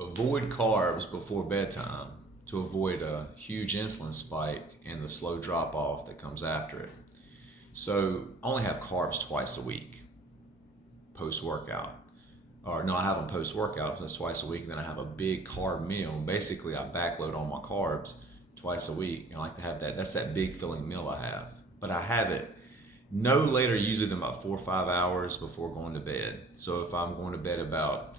avoid carbs before bedtime to avoid a huge insulin spike and the slow drop off that comes after it. So I only have carbs twice a week post workout. Or no, I have them post workout, that's twice a week. And then I have a big carb meal. Basically, I backload all my carbs twice a week. And I like to have that. That's that big filling meal I have. But I have it no later usually than about 4 or 5 hours before going to bed. So if I'm going to bed about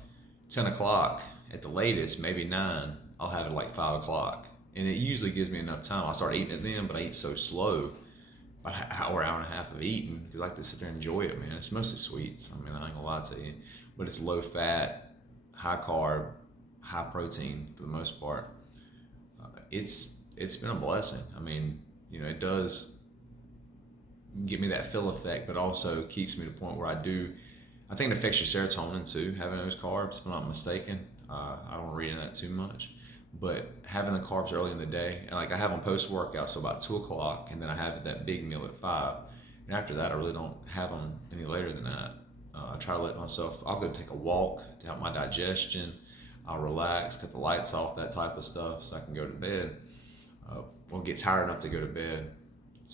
10 o'clock at the latest, maybe 9, I'll have it like 5 o'clock. And it usually gives me enough time. I start eating it then, but I eat so slow, about an hour, hour and a half of eating, because I like to sit there and enjoy it, man. It's mostly sweets. I mean, I ain't gonna lie to you. But it's low fat, high carb, high protein for the most part. It's been a blessing. I mean, it does give me that fill effect, but also keeps me to the point where I think it affects your serotonin too, having those carbs, if I'm not mistaken. I don't read into that too much, but having the carbs early in the day, and like I have them post workout, so about 2 o'clock, and then I have that big meal at 5. And after that, I really don't have them any later than that. I try to let myself, I'll go take a walk to help my digestion. I'll relax, cut the lights off, that type of stuff, so I can go to bed. Or get tired enough to go to bed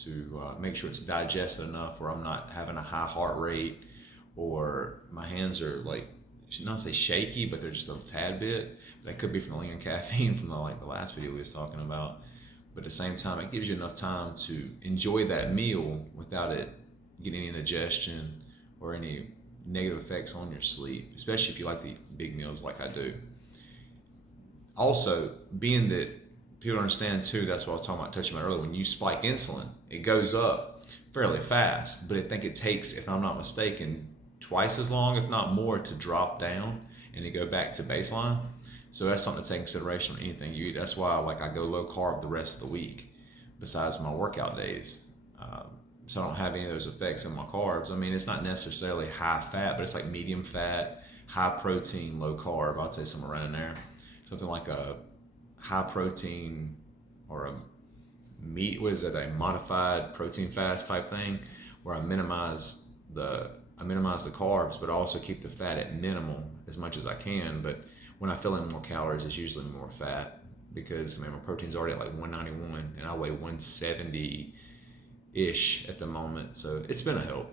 to make sure it's digested enough where I'm not having a high heart rate or my hands are like, not say shaky, but they're just a tad bit. That could be from the lean caffeine from the last video we was talking about. But at the same time, it gives you enough time to enjoy that meal without it getting any indigestion or any negative effects on your sleep, especially if you like to eat big meals like I do. Also, being that people understand too, that's what I was talking about, touching on earlier, when you spike insulin, it goes up fairly fast, but I think it takes, if I'm not mistaken, twice as long, if not more, to drop down and to go back to baseline. So that's something to take consideration on anything you eat. That's why I go low carb the rest of the week, besides my workout days. So I don't have any of those effects in my carbs. I mean, it's not necessarily high fat, but it's like medium fat, high protein, low carb. I'd say somewhere around in there. Something like a high protein or a a modified protein fast type thing, where I minimize the carbs, but also keep the fat at minimal as much as I can. But when I fill in more calories, it's usually more fat, because my protein's already at like 191 and I weigh 170 ish at the moment. So it's been a help.